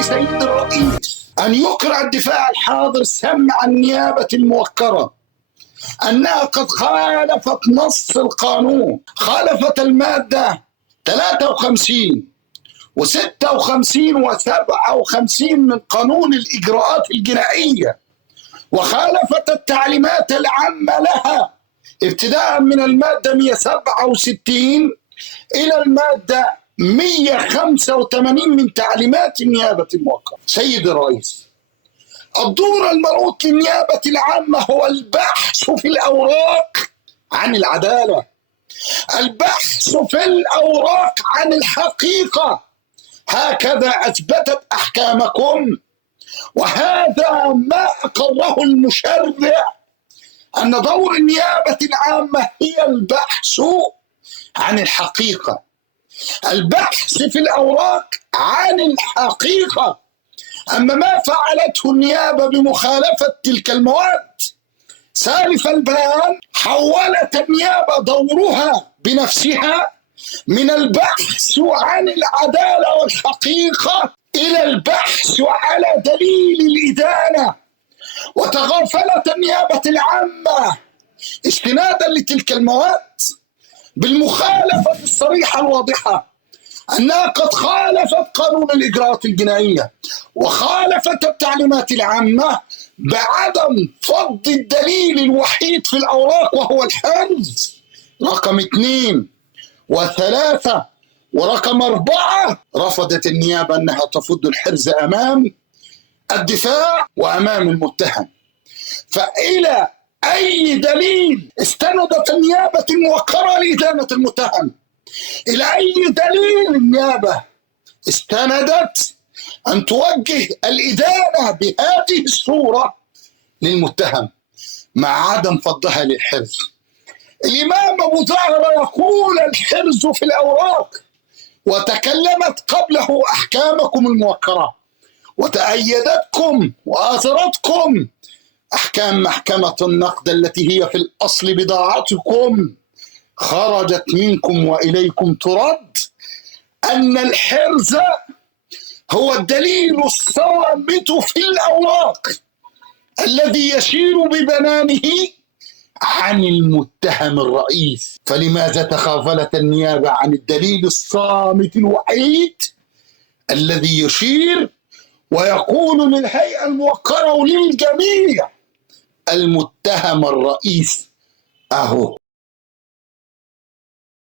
لسيد الرئيس أن يقرأ الدفاع الحاضر سمع النيابة الموكرة أنها قد خالفت نص القانون، خالفت المادة 53 و56 و57 من قانون الإجراءات الجنائية، وخالفت التعليمات العامة لها ابتداء من المادة 167 إلى المادة 185 من تعليمات النيابة الموكلة. سيد الرئيس، الدور المنوط للنيابة العامة هو البحث في الأوراق عن العدالة، البحث في الأوراق عن الحقيقة، هكذا أثبتت أحكامكم، وهذا ما أقره المشرع، أن دور النيابة العامة هي البحث عن الحقيقة، البحث في الأوراق عن الحقيقة. أما ما فعلته النيابة بمخالفة تلك المواد سالف البيان، حولت النيابة دورها بنفسها من البحث عن العدالة والحقيقة إلى البحث على دليل الإدانة، وتغافلت النيابة العامة استنادا لتلك المواد بالمخالفة الصريحة الواضحة أنها قد خالفت قانون الإجراءات الجنائية وخالفت التعليمات العامة بعدم فض الدليل الوحيد في الأوراق وهو الحرز رقم 2 و3 ورقم 4. رفضت النيابة أنها تفض الحرز أمام الدفاع وأمام المتهم. فإلى أي دليل استندت النيابة الموكرة لإدانة المتهم؟ إلى أي دليل النيابة استندت أن توجه الإدانة بهذه الصورة للمتهم مع عدم فضها للحرز؟ الإمام أبو زهرة يقول الحرز في الأوراق، وتكلمت قبله أحكامكم الموكرة، وتأيدتكم وآثرتكم أحكام محكمة النقد التي هي في الأصل بضاعتكم، خرجت منكم وإليكم ترد، أن الحرز هو الدليل الصامت في الأوراق الذي يشير ببنانه عن المتهم الرئيس. فلماذا تغافلت النيابة عن الدليل الصامت الوحيد الذي يشير ويقول للهيئة الموقرة وللجميع المتهم الرئيس أهو؟